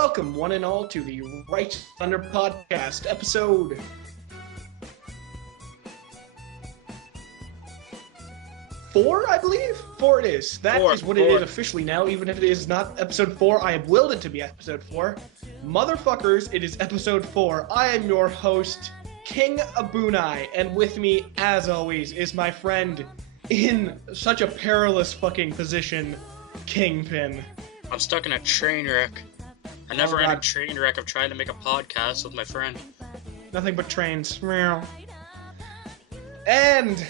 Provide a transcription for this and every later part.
welcome one and all to the Righteous Thunder Podcast, episode 4, I believe? 4 it is. That is what it is officially now, even if it is not episode 4. I have willed it to be episode 4. Motherfuckers, it is episode 4. I am your host, King Abunai, and with me, as always, is my friend in such a perilous fucking position, Kingpin. I'm stuck in a train wreck. I never had a train wreck of trying to make a podcast with my friend. Nothing but trains. And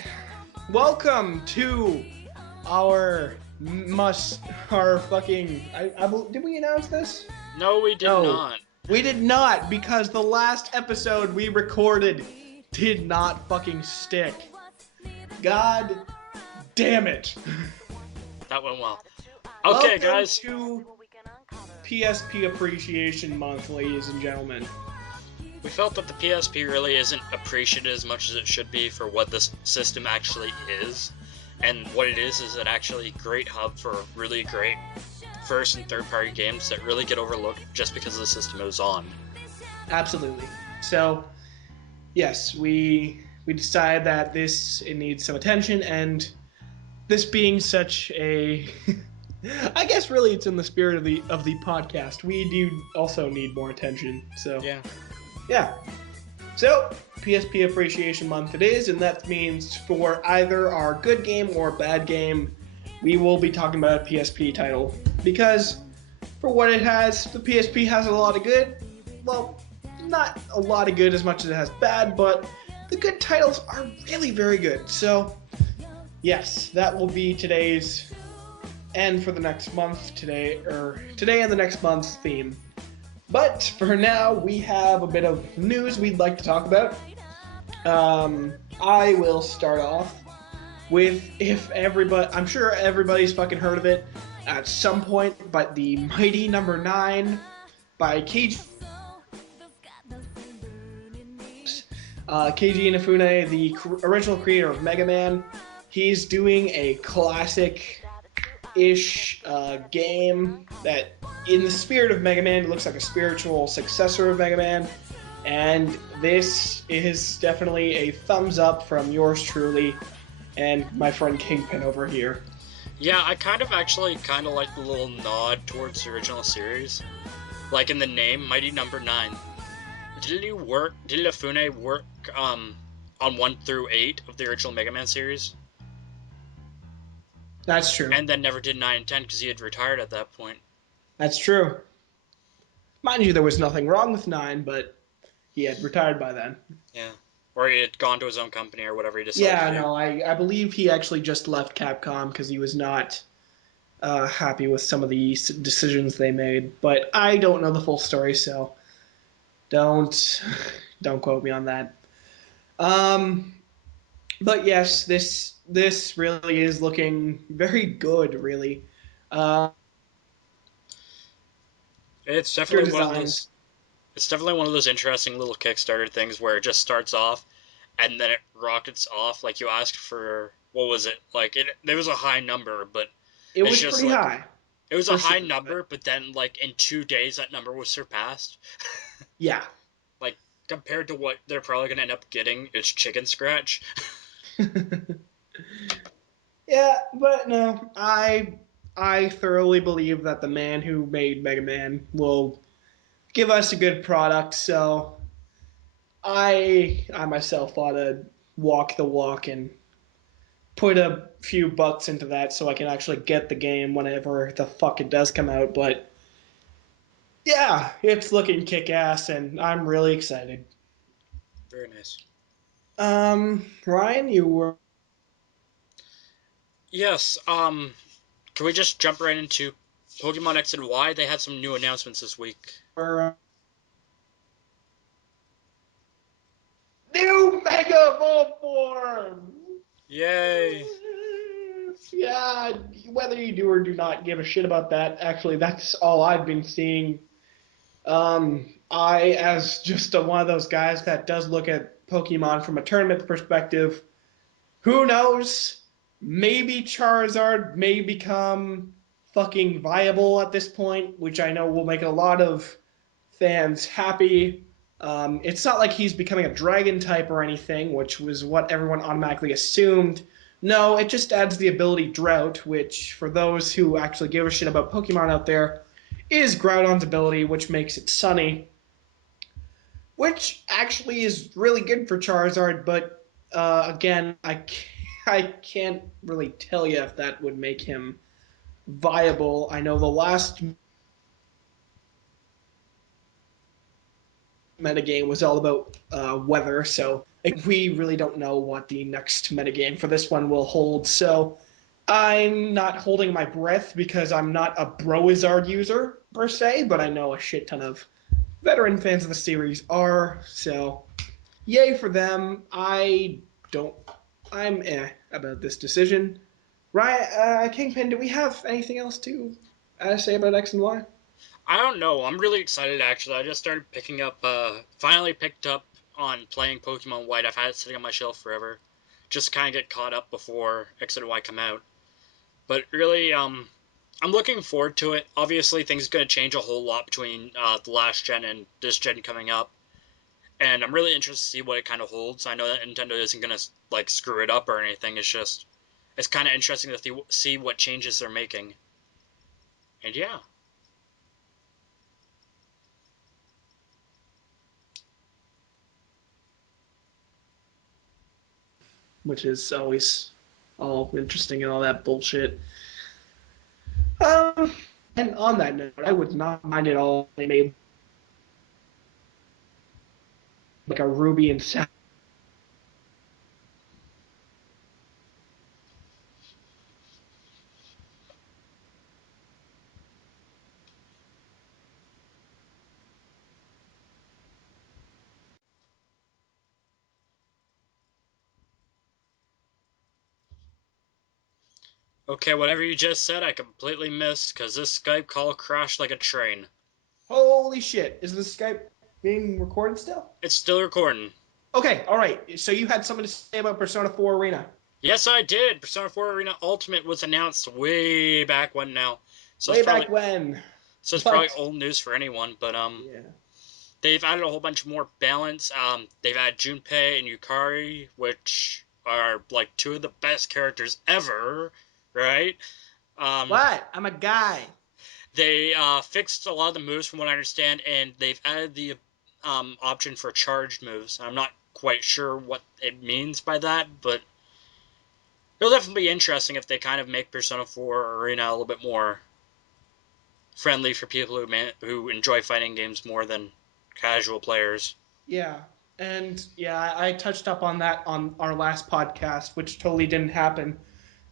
welcome to our fucking... did we announce this? No, we did not. We did not, because the last episode we recorded did not fucking stick. God damn it. That went well. Okay, guys. To PSP Appreciation Month, ladies and gentlemen. We felt that the PSP really isn't appreciated as much as it should be for what this system actually is. And what it is it actually a great hub for really great first and third party games that really get overlooked just because the system it was on. Absolutely. So, yes, we decided that it needs some attention, and this being such a... I guess really it's in the spirit of the podcast. We do also need more attention. So yeah. So PSP Appreciation Month it is, and that means for either our good game or bad game, we will be talking about a PSP title. Because for what it has, the PSP has a lot of good. Well, not a lot of good as much as it has bad, but the good titles are really very good. So yes, that will be today's and for the next month, today and the next month's theme. But for now, we have a bit of news we'd like to talk about. I will start off with, I'm sure everybody's fucking heard of it at some point, but the Mighty Number 9 by Keiji Inafune, the original creator of Mega Man. He's doing a classic-ish game that, in the spirit of Mega Man, looks like a spiritual successor of Mega Man. And this is definitely a thumbs up from yours truly and my friend Kingpin over here. Yeah, I kind of like the little nod towards the original series. Like in the name, Mighty Number 9. Did Inafune work on 1 through 8 of the original Mega Man series? That's true. And then never did 9 and 10 because he had retired at that point. That's true. Mind you, there was nothing wrong with 9, but he had retired by then. Yeah. Or he had gone to his own company or whatever he decided to do. Yeah, no, I believe he actually just left Capcom because he was not happy with some of the decisions they made. But I don't know the full story, so don't quote me on that. But yes, this really is looking very good, really. It's definitely one of those interesting little Kickstarter things where it just starts off and then it rockets off. Like, you asked for, what was it? Like, it was a high number, but it was just pretty high. It was a high number, but then, like, in 2 days that number was surpassed. Yeah. Like, compared to what they're probably going to end up getting, it's chicken scratch. Yeah, but no, I thoroughly believe that the man who made Mega Man will give us a good product, so I myself ought to walk the walk and put a few bucks into that so I can actually get the game whenever the fuck it does come out. But yeah, it's looking kick-ass, and I'm really excited. Very nice. Ryan, you were... Yes, can we just jump right into Pokemon X and Y? They had some new announcements this week. New Mega Evolve! Yay! Yeah, whether you do or do not give a shit about that, actually, that's all I've been seeing. I, as just one of those guys that does look at Pokemon from a tournament perspective, who knows? Maybe Charizard may become fucking viable at this point, which I know will make a lot of fans happy. It's not like he's becoming a dragon type or anything, which was what everyone automatically assumed. No, it just adds the ability Drought, which, for those who actually give a shit about Pokemon out there, is Groudon's ability, which makes it sunny, which actually is really good for Charizard, but again, I can't really tell you if that would make him viable. I know the last metagame was all about weather, so we really don't know what the next metagame for this one will hold. So I'm not holding my breath because I'm not a Broizard user per se, but I know a shit ton of veteran fans of the series are. So yay for them. Don't. I'm about this decision. Ryan, Kingpin, do we have anything else to say about X and Y? I don't know. I'm really excited actually. I just started finally picked up on playing Pokemon White. I've had it sitting on my shelf forever. Just kind of get caught up before X and Y come out. But really, I'm looking forward to it. Obviously, things are going to change a whole lot between the last gen and this gen coming up. And I'm really interested to see what it kind of holds. I know that Nintendo isn't going to like screw it up or anything. It's kind of interesting to see what changes they're making. And yeah. Which is always all interesting and all that bullshit. And on that note, I would not mind at all if they made like a Ruby and Sapphire. Okay, whatever you just said, I completely missed because this Skype call crashed like a train. Holy shit! Is the Skype being recorded still? It's still recording. Okay, all right. So you had something to say about Persona 4 Arena? Yes, I did. Persona 4 Arena Ultimate was announced way back when now, so it's Way probably back when, so it's probably but old news for anyone. But yeah. they've added a whole bunch more balance. They've added Junpei and Yukari, which are like two of the best characters ever, right? Um, What? I'm a guy. they fixed a lot of the moves from what I understand, and they've added the option for charged moves. I'm not quite sure what it means by that, but it'll definitely be interesting if they kind of make Persona 4 Arena a little bit more friendly for people who enjoy fighting games more than casual players. Yeah. And yeah, I touched up on that on our last podcast, which totally didn't happen.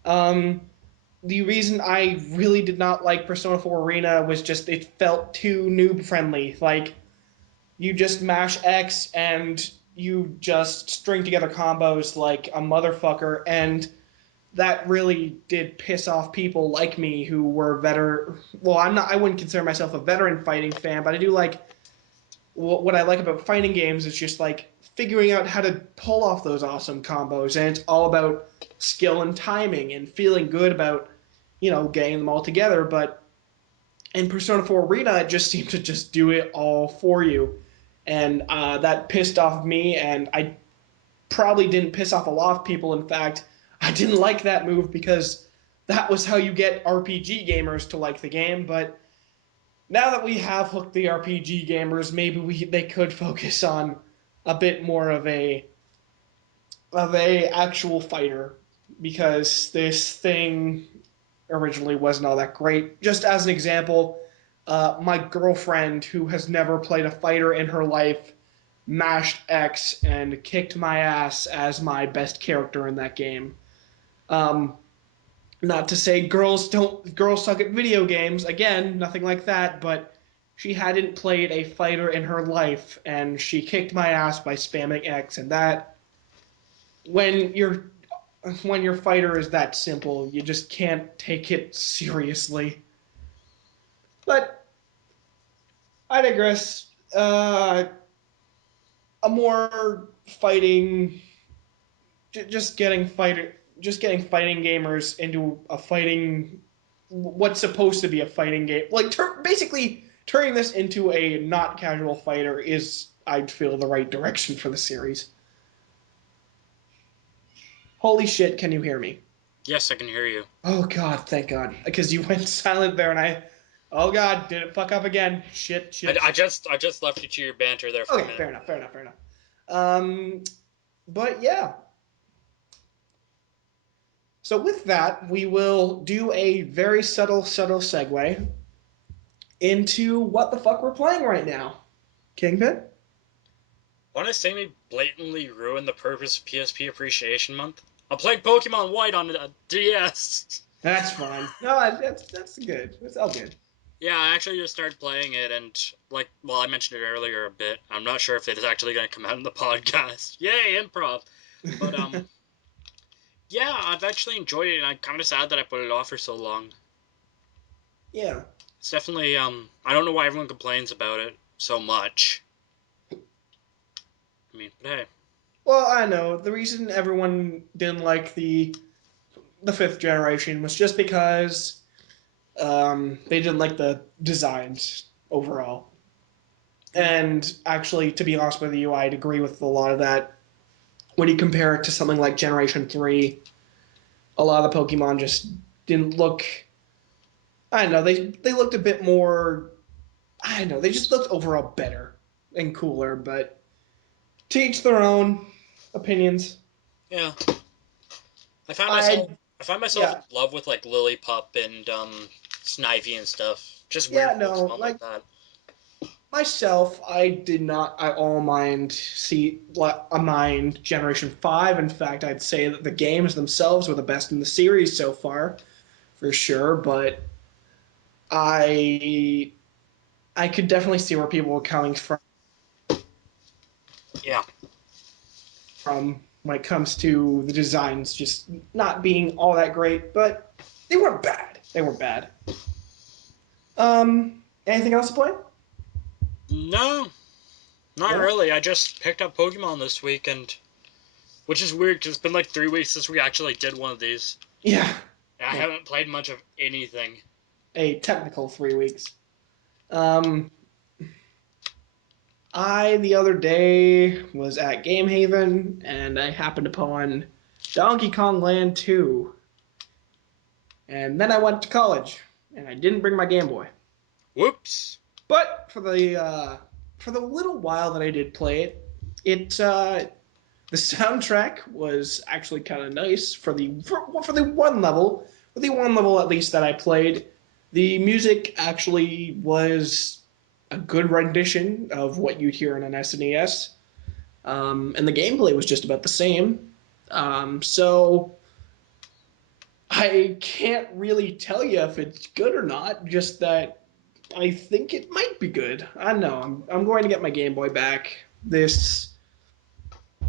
Um, the reason I really did not like Persona 4 Arena was just it felt too noob friendly. Like you just mash X and you just string together combos like a motherfucker, and that really did piss off people like me who were veteran. Well, I wouldn't consider myself a veteran fighting fan, but I do like what I like about fighting games is just like figuring out how to pull off those awesome combos, and it's all about skill and timing and feeling good about getting them all together. But in Persona 4 Arena, it just seemed to just do it all for you, and that pissed off me. And I probably didn't piss off a lot of people. In fact, I didn't like that move because that was how you get RPG gamers to like the game. But now that we have hooked the RPG gamers, maybe they could focus on a bit more of a actual fighter, because this thing originally wasn't all that great. Just as an example, my girlfriend, who has never played a fighter in her life, mashed X and kicked my ass as my best character in that game. Um, Not to say girls suck at video games. Again, nothing like that. But she hadn't played a fighter in her life, and she kicked my ass by spamming X. And that when your fighter is that simple, you just can't take it seriously. But I digress. A more fighting, just getting fighting gamers into a fighting what's supposed to be a fighting game. Like, basically, turning this into a not casual fighter is, I feel, the right direction for the series. Holy shit, can you hear me? Yes, I can hear you. Oh god, thank god. Because you went silent there and I. Oh god, did it fuck up again? Shit, shit, I shit. just left you to your banter there for a Okay, minute. fair enough, fair enough, fair enough. But yeah. So with that, we will do a very subtle segue into what the fuck we're playing right now. Kingpin? Want to say me blatantly ruin the purpose of PSP Appreciation Month? I played Pokemon White on a DS. That's fine. No, that's good. It's all good. Yeah, I actually just started playing it, and well, I mentioned it earlier a bit. I'm not sure if it is actually going to come out in the podcast. Yay, improv! But yeah, I've actually enjoyed it, and I'm kind of sad that I put it off for so long. Yeah. It's definitely I don't know why everyone complains about it so much. I mean, but hey. Well, I know the reason everyone didn't like the fifth generation was just because they didn't like the designs overall. And actually, to be honest with you, I'd agree with a lot of that. When you compare it to something like Generation 3, a lot of the Pokemon just didn't look. I don't know, they looked a bit more. I don't know, they just looked overall better and cooler, but to each their own opinions. Yeah, I find I, myself I find myself yeah, in love with like Lillipup and Snivy and stuff. Just weird yeah, no, Pokemon like like that. myself, I did not at all mind Generation 5. In fact, I'd say that the games themselves were the best in the series so far, for sure, but I I could definitely see where people were coming Yeah. from when it comes to the designs just not being all that great, but they weren't bad. They weren't bad. Anything else to play? No, not No? really. I just picked up Pokemon this week, and which is weird because it's been like 3 weeks since we actually did one of these. Yeah. I Well, haven't played much of anything. a technical 3 weeks. Um, I, the other day, was at Game Haven and I happened upon Donkey Kong Land 2. And then I went to college and I didn't bring my Game Boy. Whoops. But for the little while that I did play it, the soundtrack was actually kind of nice for the one level. For the one level at least that I played, the music actually was a good rendition of what you'd hear in an SNES. And the gameplay was just about the same. So I can't really tell you if it's good or not. Just that I think it might be good. I don't know. I'm going to get my Game Boy back this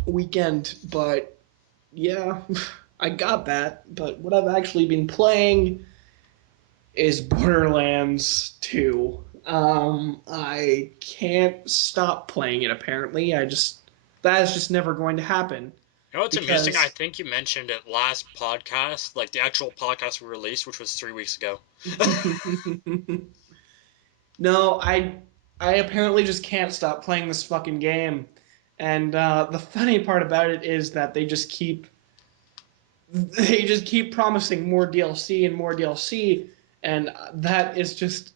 weekend, but yeah, I got that. But what I've actually been playing is Borderlands 2. I can't stop playing it. Apparently, that is just never going to happen You know what's amusing? I because think you mentioned it last podcast, like the actual podcast we released, which was 3 weeks ago. no, I apparently just can't stop playing this fucking game. And the funny part about it is that they just keep promising more DLC and more DLC, and that is just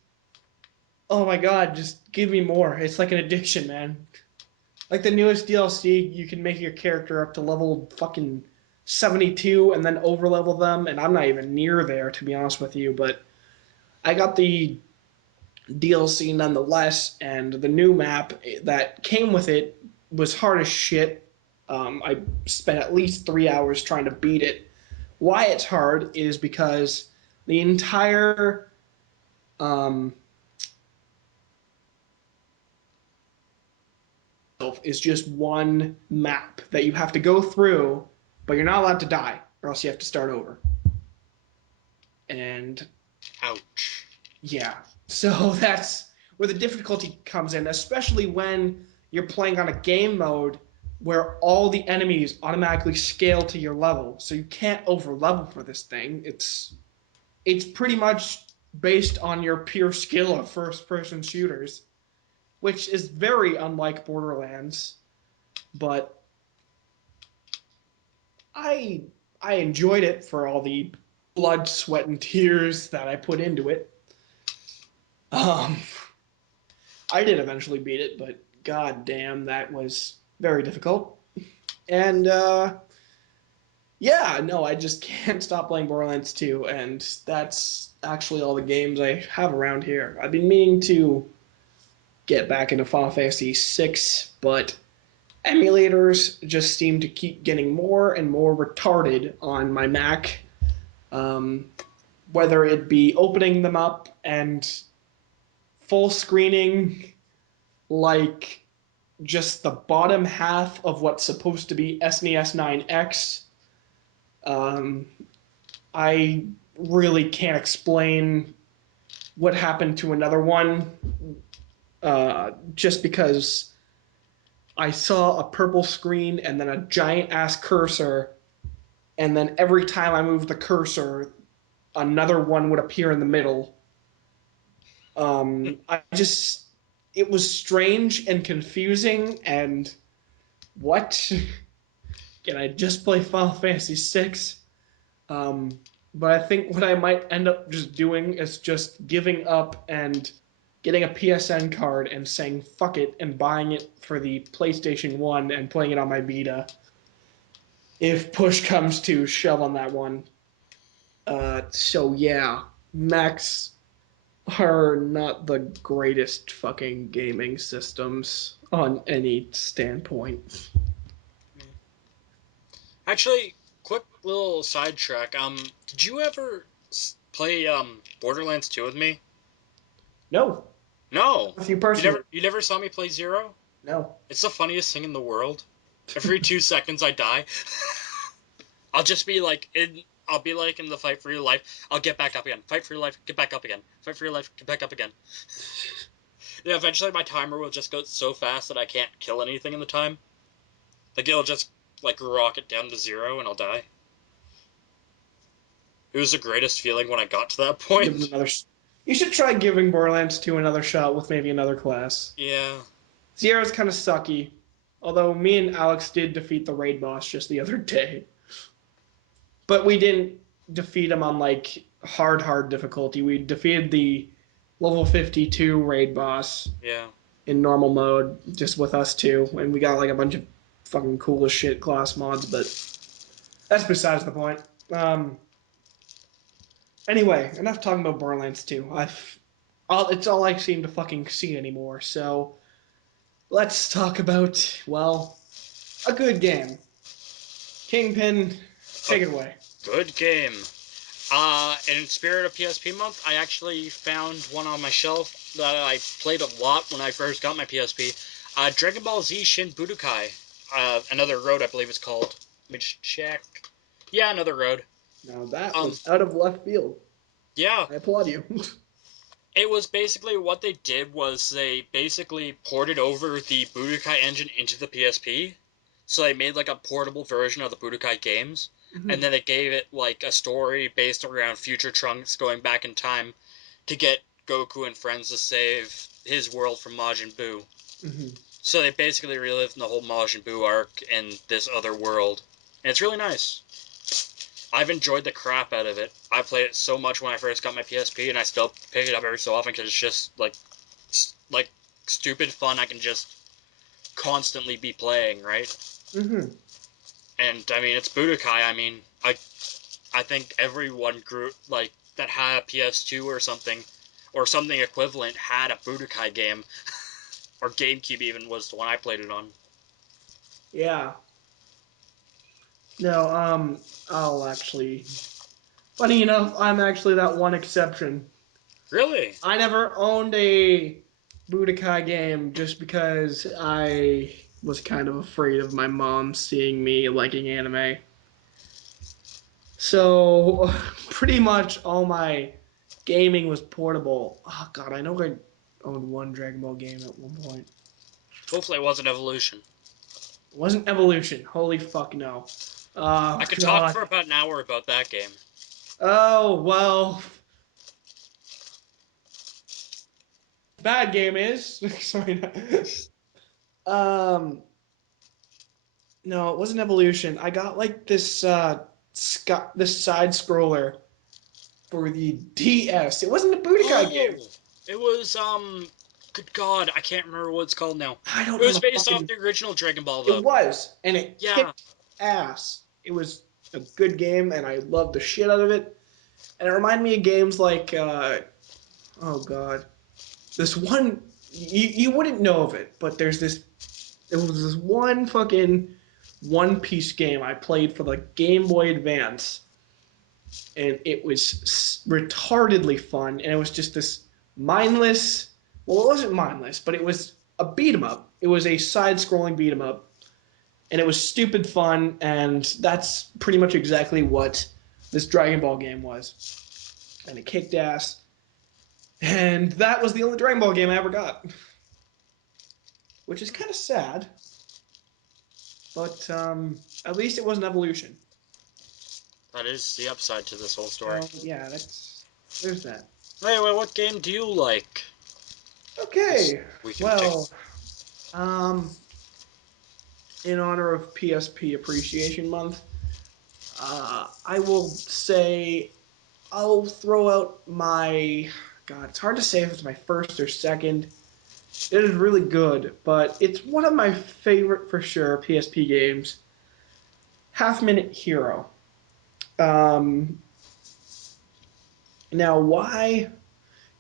oh my god, just give me more. It's like an addiction, man. Like the newest DLC, you can make your character up to level fucking 72 and then overlevel them, and I'm not even near there to be honest with you, but I got the DLC nonetheless, and the new map that came with it was hard as shit. I spent at least 3 hours trying to beat it. Why it's hard is because the entire um, is just one map that you have to go through, but you're not allowed to die, or else you have to start over. And Ouch. yeah, so that's where the difficulty comes in, especially when you're playing on a game mode where all the enemies automatically scale to your level, so you can't over level for this thing. It's it's pretty much based on your pure skill of first person shooters, which is very unlike Borderlands. But I I enjoyed it for all the blood, sweat, and tears that I put into it. Um, I did eventually beat it, but god damn, that was very difficult. And yeah, no, I just can't stop playing Borderlands 2, and that's actually all the games I have around here. I've been meaning to get back into Final Fantasy 6, but emulators just seem to keep getting more and more retarded on my Mac. Um, whether it be opening them up and full screening like just the bottom half of what's supposed to be SNES 9X. Um, I really can't explain what happened to another one just because I saw a purple screen and then a giant ass cursor, and then every time I moved the cursor, another one would appear in the middle. I just, it was strange and confusing, and what? Can I just play Final Fantasy VI? Um, but I think what I might end up just doing is just giving up and getting a PSN card and saying fuck it and buying it for the PlayStation 1 and playing it on my Vita. If push comes to shove on that one. So yeah, Macs are not the greatest fucking gaming systems on any standpoint. Actually, quick little sidetrack. Did you ever play Borderlands 2 with me? No, No. with you You personally. never saw me play Zero? No. It's the funniest thing in the world. Every 2 seconds I die. I'll just be like in. I'll be like in the fight for your life. I'll get back up again. Fight for your life. Get back up again. Fight for your life. Get back up again. Yeah, eventually my timer will just go so fast that I can't kill anything in the time. Like it'll just like rocket down to zero and I'll die. It was the greatest feeling when I got to that Give it point. another. You should try giving Borderlands 2 another shot with maybe another class. Yeah. Sierra's kind of sucky, although me and Alex did defeat the raid boss just the other day. But we didn't defeat him on like hard difficulty. We defeated the level 52 raid boss Yeah. in normal mode just with us two, and we got like a bunch of fucking cool as shit class mods, but that's besides the point. Um, anyway, enough talking about Borderlands 2. It's all I seem to fucking see anymore. So let's talk about, well, a good game. Kingpin, A take it away. good game. In spirit of PSP month, I actually found one on my shelf that I played a lot when I first got my PSP. Dragon Ball Z Shin Budokai. Another Road, I believe it's called. Let me just check. Yeah, Another Road. Now that Um, was out of left field. yeah, I applaud you. it was basically what they did was they basically ported over the Budokai engine into the PSP. So they made like a portable version of the Budokai games, and then they gave it like a story based around future Trunks going back in time to get Goku and friends to save his world from Majin Buu. Mhm. So they basically relived the whole Majin Buu arc in this other world, and it's really nice. I've enjoyed the crap out of it. I played it so much when I first got my PSP, and I still pick it up every so often because it's just like stupid fun. I can just constantly be playing, right? Mhm. And I mean, it's Budokai. I mean, I think everyone grew like that had a PS2 or something equivalent had a Budokai game, or GameCube even was the one I played it on. Yeah. No. I'll actually. Funny enough, I'm actually that one exception. Really? I never owned a Budokai game just because I was kind of afraid of my mom seeing me liking anime. So pretty much all my gaming was portable. Oh god, I know I owned one Dragon Ball game at one point. Hopefully, it wasn't Evolution. It wasn't Evolution. Holy fuck no. Oh I could talk god. for about an hour about that game. Oh well. bad game is sorry. Um, no, it wasn't Evolution. I got like this side scroller for the DS. It wasn't a Budokai game. Oh, it was good God, I can't remember what it's called now. I don't It know was the based off fucking. the original Dragon Ball It though. was, and it Yeah. kicked ass. It was a good game, and I loved the shit out of it. And it reminded me of games like, oh god, this one you wouldn't know of it, but there was this one fucking One Piece game I played for the Game Boy Advance, and it was retardedly fun, and it was just this mindless. Well, it wasn't mindless, but it was a beat 'em up. It was a side-scrolling beat 'em up, and it was stupid fun, and that's pretty much exactly what this Dragon Ball game was. And it kicked ass, and that was the only Dragon Ball game I ever got, which is kind of sad. But at least it was an evolution. That is the upside to this whole story. So yeah, there's that. Anyway, what game do you like? This Okay, week in particular. well, um, in honor of PSP Appreciation Month, I will say I'll throw out my. God, it's hard to say if it's my first or second. It is really good, but it's one of my favorite for sure PSP games. Half Minute Hero. Um, Now, why?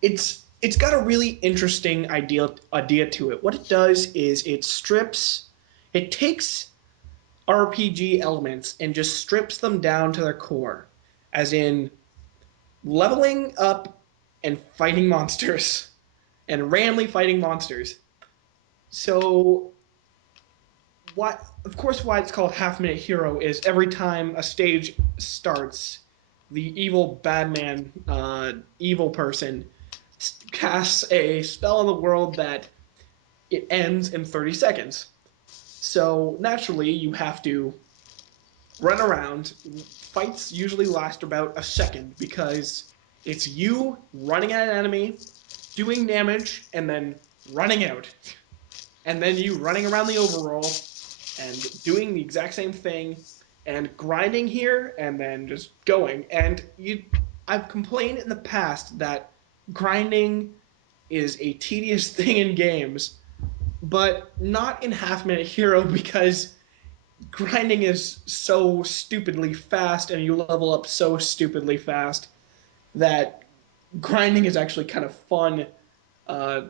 It's got a really interesting idea to it. What it does is it takes RPG elements and just strips them down to their core, as in leveling up and fighting monsters and randomly fighting monsters. So why of course why it's called Half Minute Hero is every time a stage starts, the evil badman, evil person casts a spell on the world that it ends in 30 seconds. So naturally you have to run around. Fights usually last about a second because it's you running at an enemy, doing damage, and then running out. And then you running around the overworld and doing the exact same thing and grinding here and then just going. And I've complained in the past that grinding is a tedious thing in games, but not in Half Minute Hero because grinding is so stupidly fast and you level up so stupidly fast that grinding is actually kind of fun uh,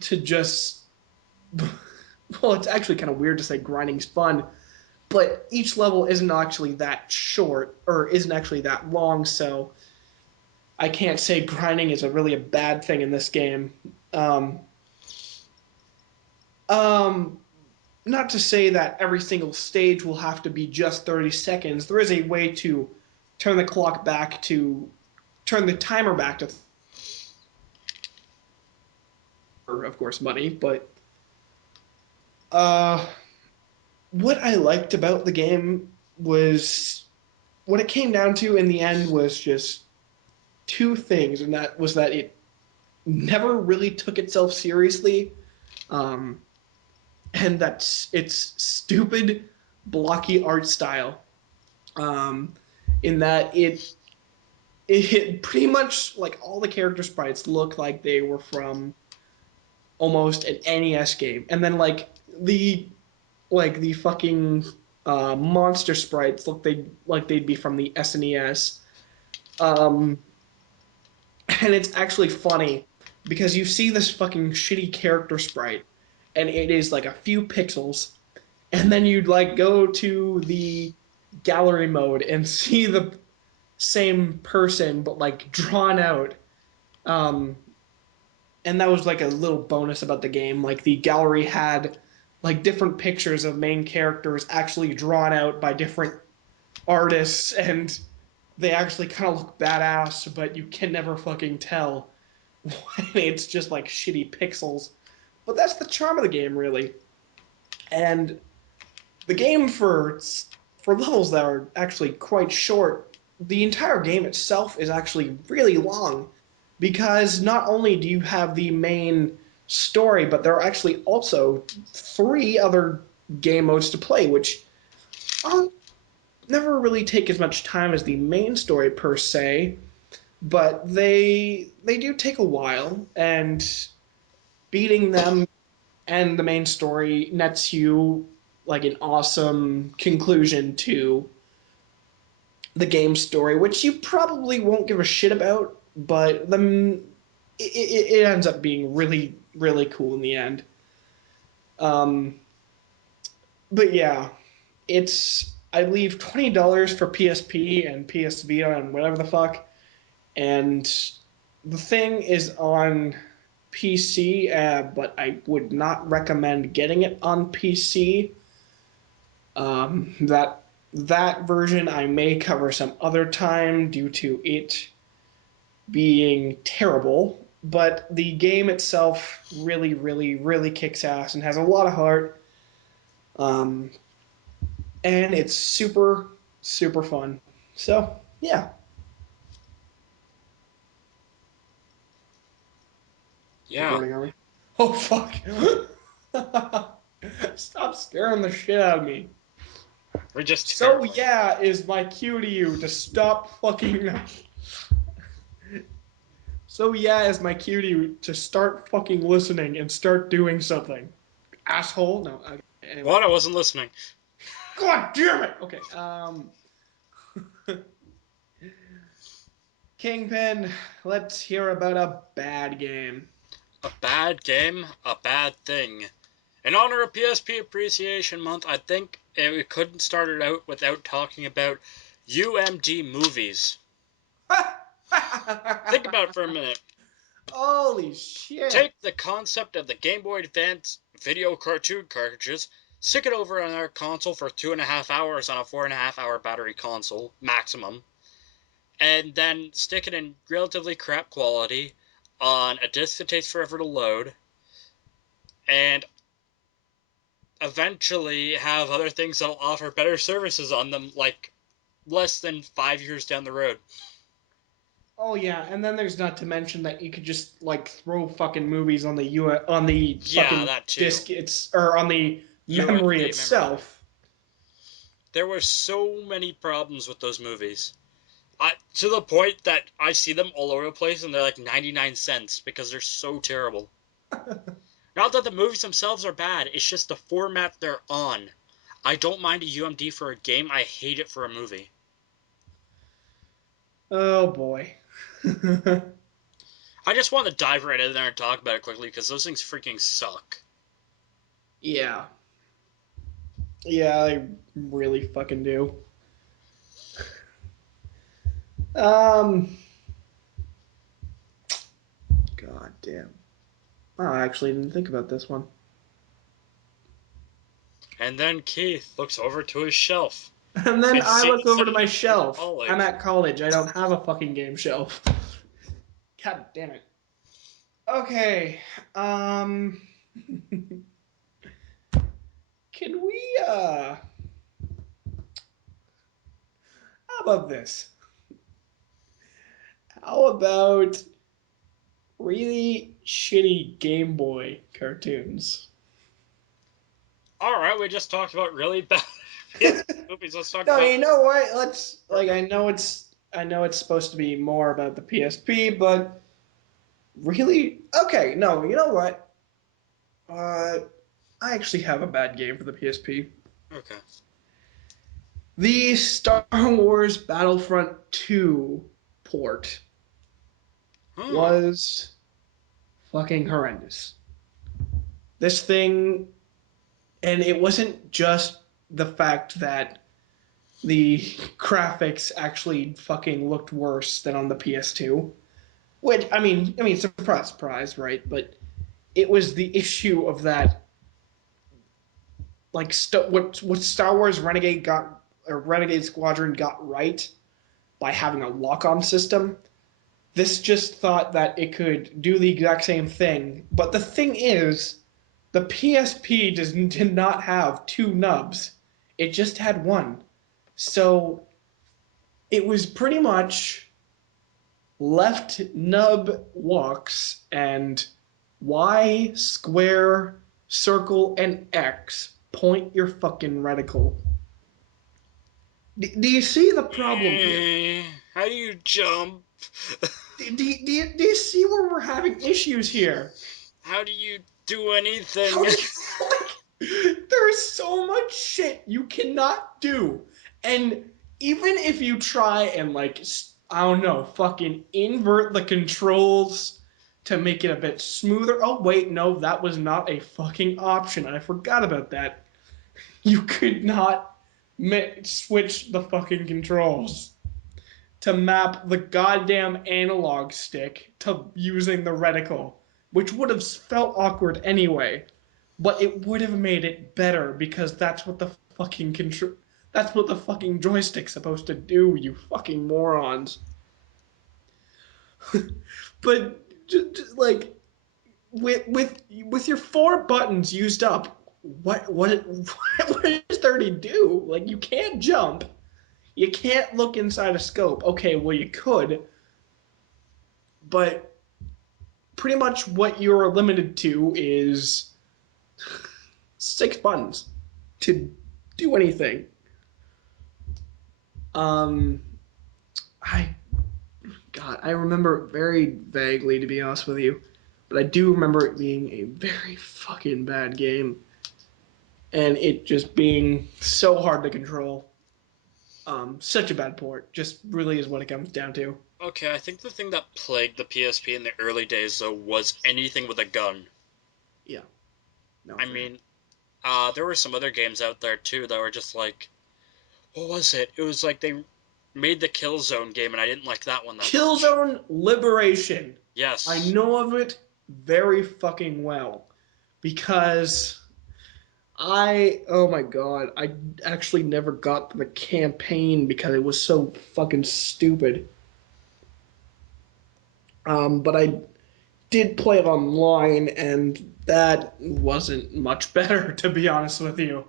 to just. Well, it's actually kind of weird to say grinding's fun, but each level isn't actually that short or isn't actually that long, so I can't say grinding is really a bad thing in this game. Um, um, Not to say that every single stage will have to be just 30 seconds. There is a way to turn the clock back to turn the timer back to, of course, money. But uh, what I liked about the game was what it came down to in the end was just two things, and that was that it never really took itself seriously, um, and that's its stupid, blocky art style. Um, in that it pretty much like all the character sprites look like they were from almost an NES game, and then the fucking monster sprites look they'd be from the SNES. Um, and it's actually funny because you see this fucking shitty character sprite, and it is like a few pixels, and then you'd like go to the gallery mode and see the same person but like drawn out. Um, and that was like a little bonus about the game. Like the gallery had like different pictures of main characters actually drawn out by different artists, and they actually kind of look badass, but you can never fucking tell when it's just like shitty pixels. But that's the charm of the game, really. And the game for levels that are actually quite short, the entire game itself is actually really long because not only do you have the main story, but there are actually also 3 other game modes to play, which never really take as much time as the main story per se, but they do take a while, and beating them and the main story nets you like an awesome conclusion to the game story, which you probably won't give a shit about, but it ends up being really really cool in the end. Um, but yeah, it's I leave $20 for PSP and PS Vita and whatever the fuck, and the thing is on PC, but I would not recommend getting it on PC. That version I may cover some other time due to it being terrible, but the game itself really, really, really kicks ass and has a lot of heart. Um, and it's super, super fun. So, yeah. Yeah, Recording, are we? Oh, fuck. Stop scaring the shit out of me. we're just So, terrified. yeah, is my cue to you to stop fucking. So, yeah, is my cue to you to start fucking listening and start doing something. Asshole? No, okay, anyway. What? I wasn't listening. God damn it! Okay, Kingpin, let's hear about a bad game. A bad game, a bad thing. In honor of PSP Appreciation Month, I think we couldn't start it out without talking about UMD movies. Think about it for a minute. Holy shit. Take the concept of the Game Boy Advance video cartoon cartridges, stick it over on our console for 2.5 hours on a 4.5 hour battery console, maximum, and then stick it in relatively crap quality on a disc that takes forever to load, and eventually have other things that'll offer better services on them, like less than 5 years down the road. Oh yeah, and then there's not to mention that you could just like throw fucking movies on the on the Yeah, fucking that too. disc or on the memory UMD memory. itself. There were so many problems with those movies. To the point that I see them all over the place and they're like 99 cents because they're so terrible. Not that the movies themselves are bad, it's just the format they're on. I don't mind a UMD for a game, I hate it for a movie. Oh boy. I just want to dive right in there and talk about it quickly because those things freaking suck. Yeah. Yeah, I really fucking do. Um God damn. Oh, I actually didn't think about this one. And then Keith looks over to his shelf And then and I sees look over that to my he's in shelf. I'm college. at college. I don't have a fucking game shelf. God damn it. Okay. Um can we how about this? How about really shitty Game Boy cartoons? Alright, we just talked about really bad PSP movies. Let's talk No, about. you know what? Let's like Okay. I know it's supposed to be more about the PSP, but really okay, no, you know what? Uh I actually have a bad game for the PSP. Okay. The Star Wars Battlefront 2 port Oh. was fucking horrendous. This thing, and it wasn't just the fact that the graphics actually fucking looked worse than on the PS2, which I mean, surprise, surprise, right? But it was the issue of that, like what Star Wars Renegade got or Renegade Squadron got right by having a lock-on system. This just thought that it could do the exact same thing, but the thing is, the PSP did not have 2 nubs. It just had one. So it was pretty much left nub walks and Y, square, circle, and X point your fucking reticle. Do you see the problem here? How do you jump? Do you see where we're having issues here? How do you do How anything? do you, like, there's so much shit you cannot do. And even if you try and, like, I don't know, fucking invert the controls to make it a bit smoother. Oh, wait, no, that was not a fucking option. I forgot about that. You could not switch the fucking controls to map the goddamn analog stick to using the reticle, which would have felt awkward anyway, but it would have made it better because that's what the fucking joystick's supposed to do, you fucking morons. But like with your four buttons used up, what is there to do? Like, you can't jump. You can't look inside a scope. Okay, well, you could, but pretty much what you're limited to is six buttons to do anything. Um, I God, I remember very vaguely, to be honest with you, but I do remember it being a very fucking bad game, and it just being so hard to control. Such a bad port, just really is what it comes down to. Okay, I think the thing that plagued the PSP in the early days, though, was anything with a gun. Yeah, no, I for sure. mean, there were some other games out there, too, that were just like, what was it? It was like they made the Killzone game, and I didn't like that one that much. Killzone Liberation. I Yes. know of it very fucking well because oh my god, I actually never got the campaign because it was so fucking stupid. But I did play it online, and that wasn't much better, to be honest with you.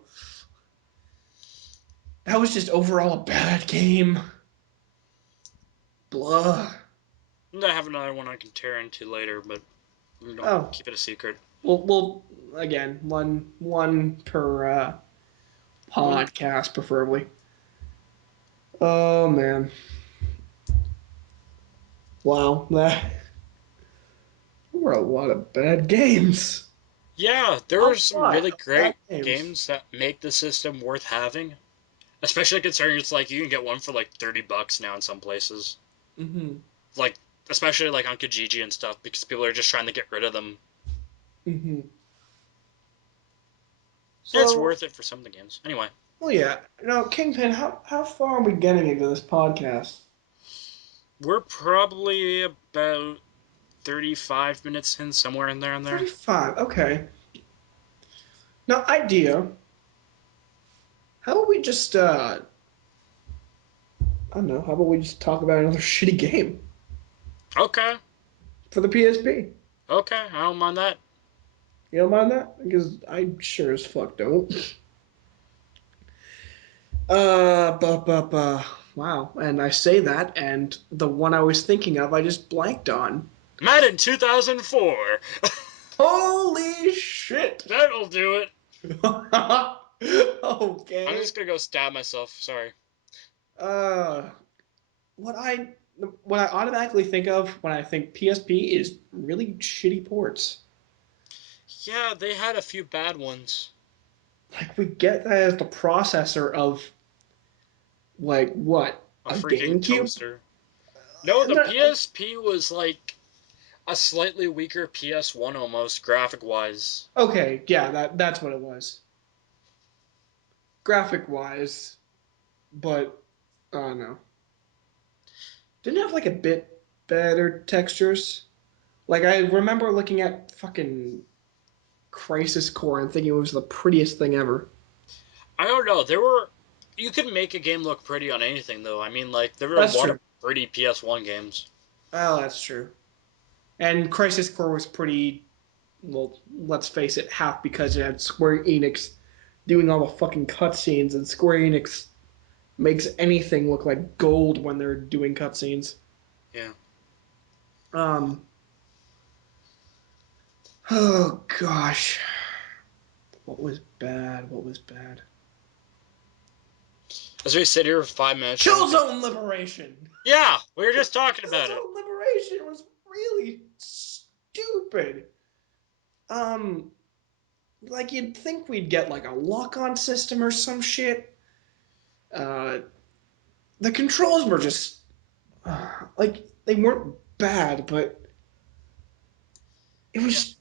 That was just overall a bad game. Blah. I have another one I can tear into later, but Oh, keep it a secret. we'll again one per One. podcast, preferably. Oh man, wow, that were a lot of bad games. Yeah, there A are some lot really of bad great games. games that make the system worth having. Especially considering it's like you can get one for like $30 now in some places. Mhm. Like, especially like on Kijiji and stuff, because people are just trying to get rid of them. Mhm. And it's So, worth it for some of the games. Anyway, well, yeah. No, Kingpin. How far are we getting into this podcast? we're probably about 35 minutes in, somewhere in there and there. 35. Okay. Now, idea. How about we just I don't know. How about we just talk about another shitty game Okay, for the PSP? okay, I don't mind that. You don't mind that? Because I sure as fuck don't. Wow. And I say that, and the one I was thinking of, I just blanked on. Madden 2004! Holy shit! That'll do it! I'm Okay. just gonna go stab myself, sorry. Uh, what I what I automatically think of when I think PSP is really shitty ports. Yeah, they had a few bad ones. Like, we get that as the processor of, like, what, A a freaking GameCube? toaster. No, the No, PSP was like a slightly weaker PS1 almost, graphic wise. okay, yeah, that's what it was. Graphic wise, but I don't know. Didn't it have like a bit better textures. Like, I remember looking at fucking Crisis Core and thinking it was the prettiest thing ever. I don't know, there were. You could make a game look pretty on anything, though. I mean, like, there were a That's lot of true. pretty PS1 games. Oh, that's true. And Crisis Core was pretty, well, let's face it, half because it had Square Enix doing all the fucking cutscenes, and Square Enix makes anything look like gold when they're doing cutscenes. Yeah. Um, Oh gosh. What was bad? What was bad? As we sit here for 5 minutes. Killzone Liberation! Yeah, we were just talking about it. Killzone Liberation was really stupid. Like you'd think we'd get like a lock-on system or some shit. The controls were just like they weren't bad, but it was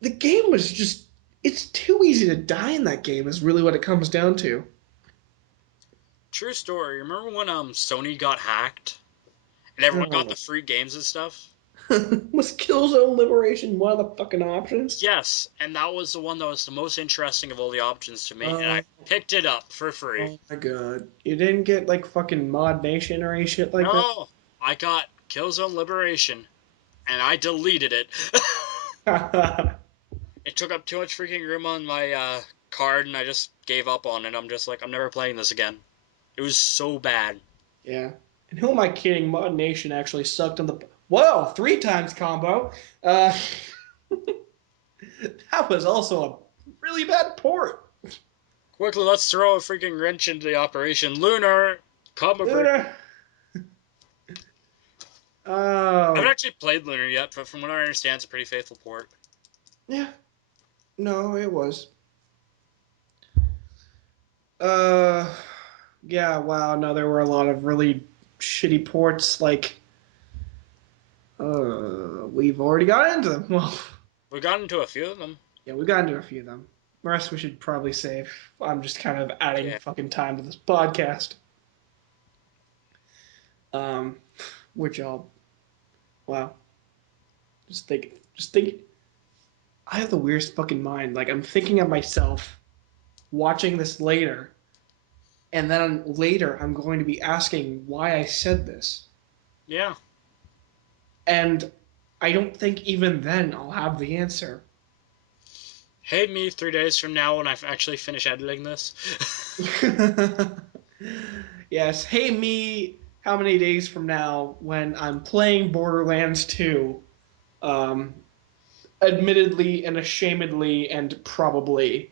the game was just it's too easy to die in that game is really what it comes down to. True story. Remember when Sony got hacked and everyone got the free games and stuff? Was Killzone Liberation one of the fucking options? Yes, and that was the one that was the most interesting of all the options to me, and I picked it up for free. Oh my god. You didn't get like fucking Mod Nation or any shit like No, I got Killzone Liberation, and I deleted it. that? It took up too much freaking room on my card, and I just gave up on it. I'm just like, I'm never playing this again. It was so bad. Yeah. And who am I kidding? Mod Nation actually sucked on the. Whoa! 3 times combo! Uh, that was also a really bad port. Quickly, let's throw a freaking wrench into the operation. Lunar! Combo break. Lunar. I haven't Oh. actually played Lunar yet, but from what I understand, it's a pretty faithful port. Yeah. No, it was. Uh. Yeah, wow. No, there were a lot of really shitty ports. Like, we've already got into them. Well, We got into a few of them. yeah, we got into a few of them. The rest we should probably save. I'm just kind of adding Yeah. fucking time to this podcast. Which I'll. Wow. Just think. I have the weirdest fucking mind. Like, I'm thinking of myself watching this later, and then later I'm going to be asking why I said this. Yeah. And I don't think even then I'll have the answer. Hey, me 3 days from now when I actually finish editing this. Yes, hey me, how many days from now when I'm playing Borderlands 2, um, admittedly and ashamedly and probably,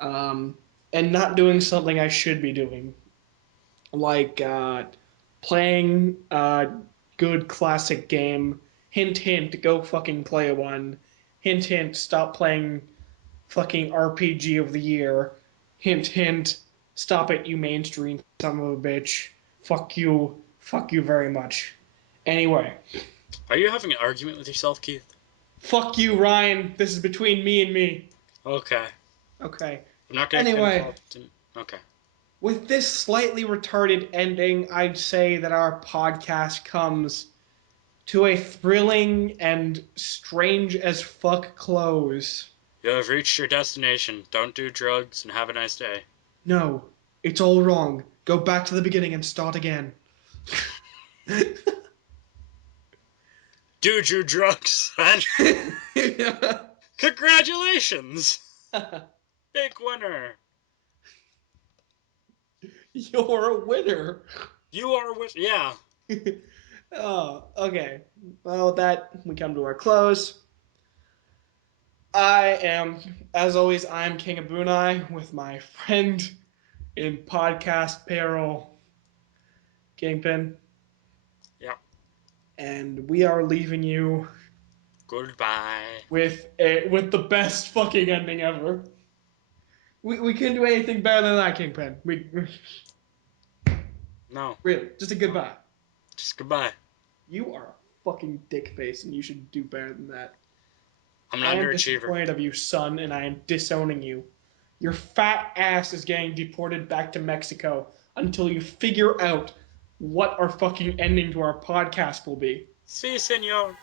um, and not doing something I should be doing, like playing a good classic game. Hint, hint, go fucking play one. Hint, hint, stop playing fucking RPG of the year. Hint, hint, stop it, you mainstream son of a bitch. Fuck you. Fuck you very much. Anyway, Are you having an argument with yourself, Keith? fuck you, Ryan. This is between me and me. Okay. Okay. I'm not gonna get Anyway, involved in... Okay. with this slightly retarded ending, I'd say that our podcast comes to a thrilling and strange as fuck close. You have reached your destination. Don't do drugs and have a nice day. No, it's all wrong. Go back to the beginning and start again. Do drugs, man. Congratulations! Big winner. You're a winner. You are with... Yeah. Oh, okay. Well, with that, we come to our close. I am, as always, I'm King Abunai with my friend in podcast peril, Kingpin. Yeah. And we are leaving you Goodbye. with the best fucking ending ever. We couldn't do anything better than that, Kingpin. We No. really just a goodbye. Just goodbye. You are a fucking dick face, and you should do better than that. I'm I an am underachiever. disappointed of you, son, and I am disowning you. Your fat ass is getting deported back to Mexico until you figure out what our fucking ending to our podcast will be. Si, senor.